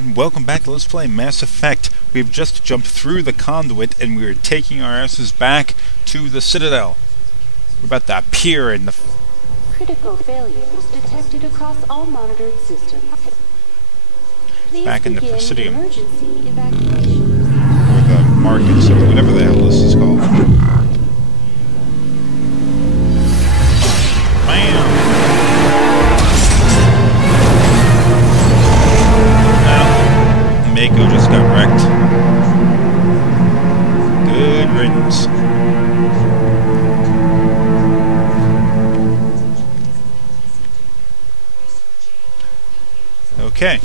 and welcome back to Let's Play Mass Effect. We've just jumped through the conduit and we're taking our asses back to the Citadel. We're about to appear in the... Critical failures detected across all monitored systems. Please back in the begin Presidium. Emergency evacuation. Or the markets, or whatever the hell this is called. Bam! Mako just got wrecked. Good riddance. Okay.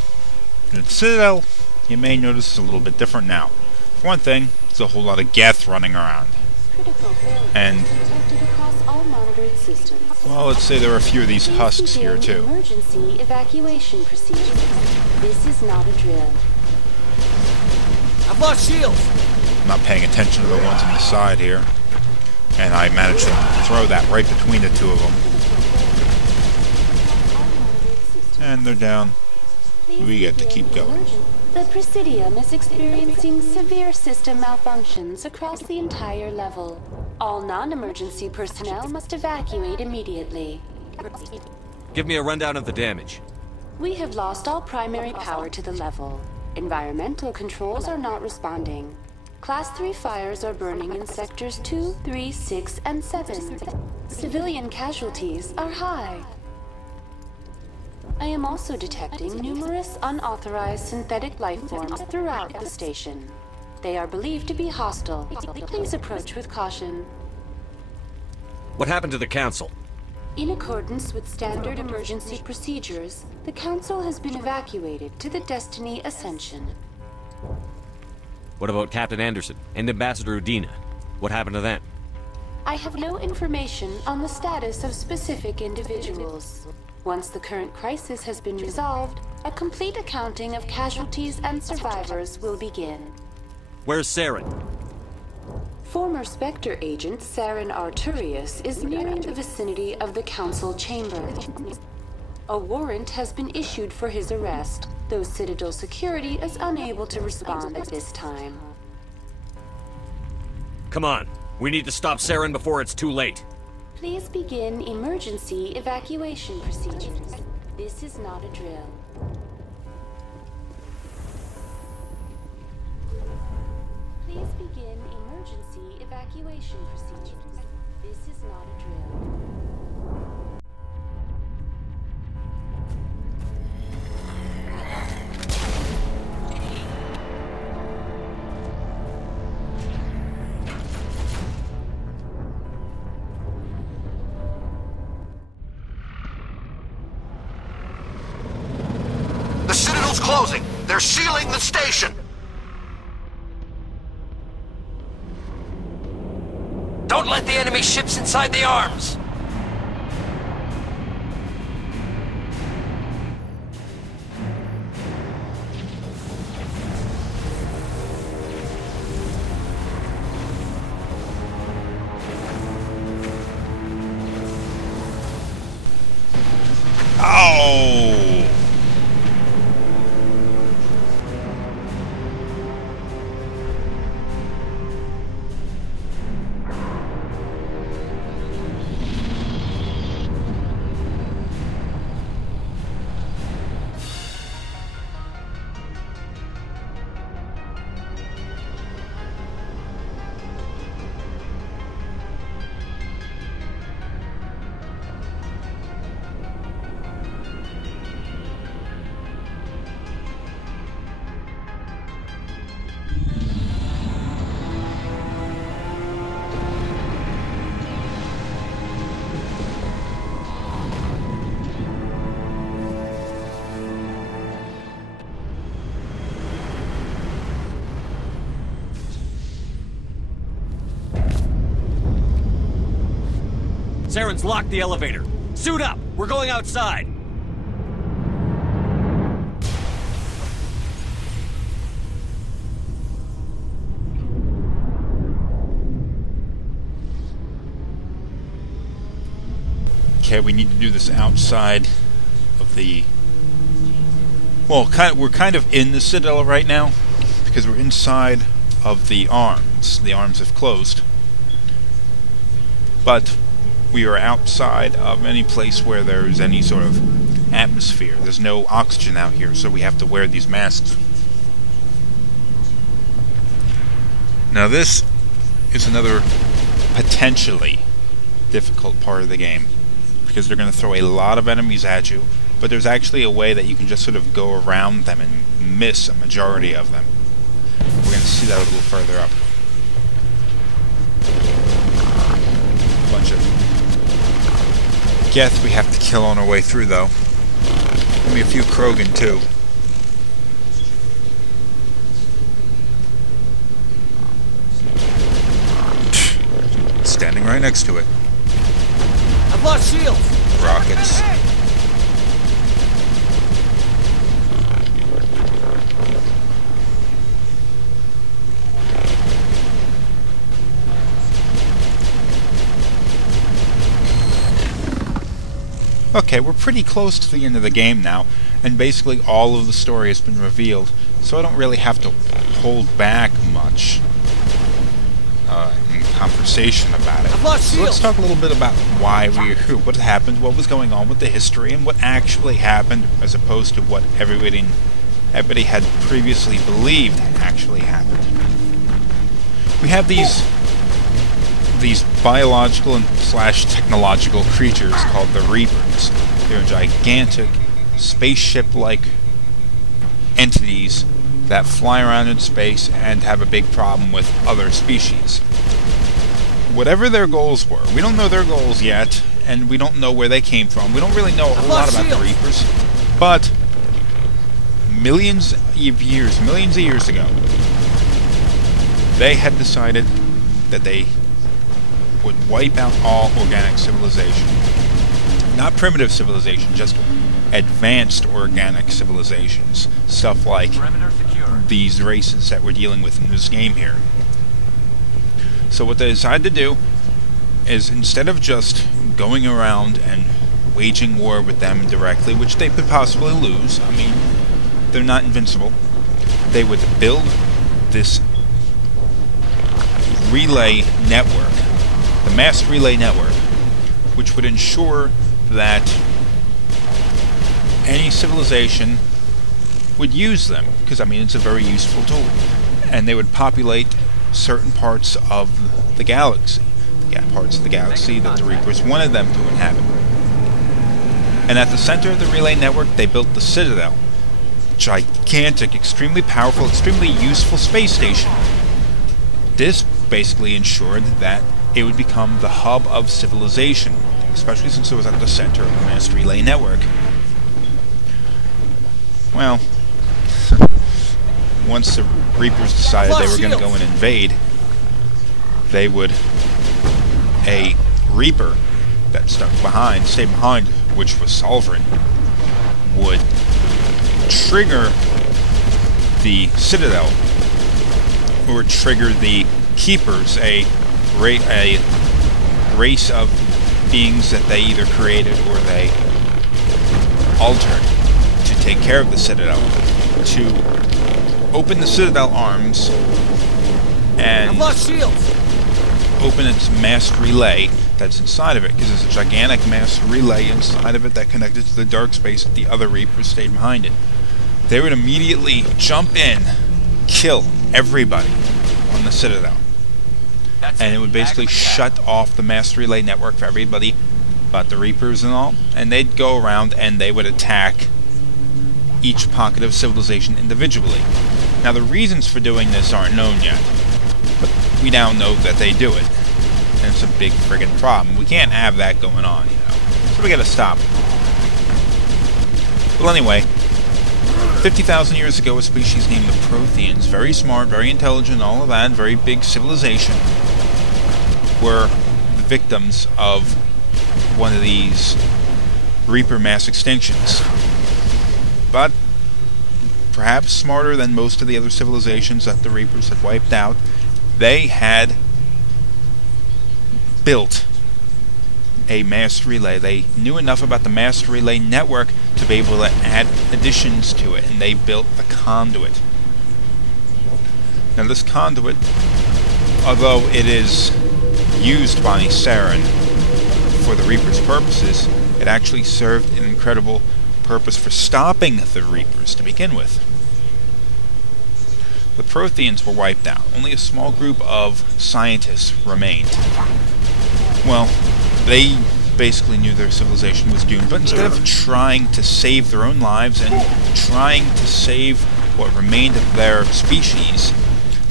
In the Citadel, you may notice it's a little bit different now. For one thing, there's a whole lot of Geth running around. And, well, let's say there are a few of these husks here too. Emergency evacuation procedure. This is not a drill. I've lost shields! I'm not paying attention to the ones on the side here. And I managed to throw that right between the two of them. And they're down. We get to keep going. The Presidium is experiencing severe system malfunctions across the entire level. All non-emergency personnel must evacuate immediately. Give me a rundown of the damage. We have lost all primary power to the level. Environmental controls are not responding. Class 3 fires are burning in sectors 2, 3, 6, and 7. Civilian casualties are high. I am also detecting numerous unauthorized synthetic life forms throughout the station. They are believed to be hostile. Please approach with caution. What happened to the Council? In accordance with standard emergency procedures, the Council has been evacuated to the Destiny Ascension. What about Captain Anderson and Ambassador Udina? What happened to them? I have no information on the status of specific individuals. Once the current crisis has been resolved, a complete accounting of casualties and survivors will begin. Where's Saren? Former Spectre agent Saren Arturius is nearing the vicinity of the Council chamber. A warrant has been issued for his arrest, though Citadel security is unable to respond at this time. Come on, we need to stop Saren before it's too late. Please begin emergency evacuation procedures. This is not a drill. Please begin emergency evacuation procedures. This is not a drill. The Citadel's closing. They're sealing the station. Don't let the enemy ships inside the arms. Oh! Saren's locked the elevator. Suit up! We're going outside! Okay, we need to do this outside of the Well, we're kind of in the Citadel right now, because we're inside of the arms. The arms have closed. But we are outside of any place where there's any sort of atmosphere. There's no oxygen out here, so we have to wear these masks. Now this is another potentially difficult part of the game, because they're going to throw a lot of enemies at you, but there's actually a way that you can just sort of go around them and miss a majority of them. We're going to see that a little further up. A bunch of Geth we have to kill on our way through, though. Maybe a few Krogan, too. Standing right next to it. I've lost shields! Rockets. Okay, we're pretty close to the end of the game now, and basically all of the story has been revealed, so I don't really have to hold back much in conversation about it. So let's talk a little bit about why we're here, what happened, what was going on with the history, and what actually happened, as opposed to what everybody had previously believed actually happened. We have these biological and / technological creatures called the Reapers. They're gigantic, spaceship-like entities that fly around in space and have a big problem with other species. Whatever their goals were, we don't know their goals yet, and we don't know where they came from. We don't really know a whole lot about the Reapers, but millions of years ago, they had decided that they would wipe out all organic civilization. Not primitive civilization, just advanced organic civilizations. Stuff like these races that we're dealing with in this game here. So what they decided to do is, instead of just going around and waging war with them directly, which they could possibly lose, I mean, they're not invincible, they would build this relay network, the mass relay network, which would ensure that any civilization would use them, because I mean it's a very useful tool, and they would populate certain parts of the galaxy, parts of the galaxy that the Reapers wanted them to inhabit. And at the center of the relay network, they built the Citadel, gigantic, extremely powerful, extremely useful space station. This basically ensured that it would become the hub of civilization, especially since it was at the center of the mass relay network. Well, once the Reapers decided they were going to go and invade, they would... a Reaper that stayed behind, which was Saren, would trigger the Citadel, or trigger the Keepers, a race of beings that they either created or they altered to take care of the Citadel, to open the Citadel arms and open its mass relay that's inside of it, because there's a gigantic mass relay inside of it that connected to the dark space that the other Reapers stayed behind it. They would immediately jump in, kill everybody on the Citadel, and it would basically shut off the mass relay network for everybody but the Reapers and all, and they'd go around and they would attack each pocket of civilization individually. Now the reasons for doing this aren't known yet, but we now know that they do it, and it's a big friggin' problem. We can't have that going on, you know, so we gotta stop it. Well, anyway, 50,000 years ago, a species named the Protheans, very smart, very intelligent, all of that, very big civilization, were the victims of one of these Reaper mass extinctions. But perhaps smarter than most of the other civilizations that the Reapers had wiped out, they had built a mass relay. They knew enough about the mass relay network to be able to add additions to it, and they built a conduit. Now this conduit, although it is used by Saren for the Reaper's purposes, it actually served an incredible purpose for stopping the Reapers to begin with. The Protheans were wiped out. Only a small group of scientists remained. Well, they basically knew their civilization was doomed, but instead of trying to save their own lives and trying to save what remained of their species,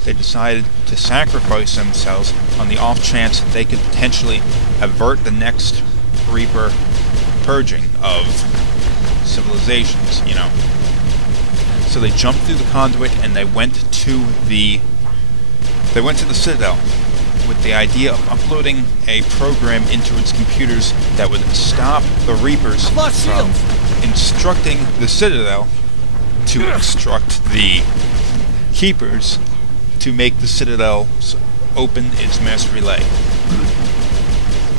they decided to sacrifice themselves on the off chance that they could potentially avert the next Reaper purging of civilizations, you know. So they jumped through the conduit and they went to the Citadel with the idea of uploading a program into its computers that would stop the Reapers from instructing the Citadel to instruct the Keepers to make the Citadel open its mass relay.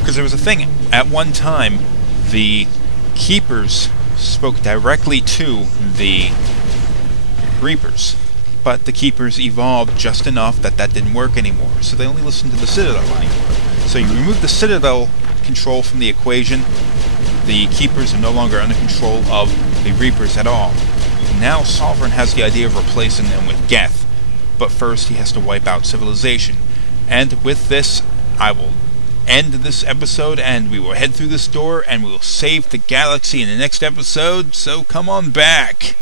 Because there was a thing, at one time, the Keepers spoke directly to the Reapers, but the Keepers evolved just enough that that didn't work anymore, so they only listened to the Citadel anymore. So you remove the Citadel control from the equation, the Keepers are no longer under control of the Reapers at all. Now Sovereign has the idea of replacing them with Geth, but first he has to wipe out civilization. And with this, I will end this episode, and we will head through this door, and we will save the galaxy in the next episode, so come on back!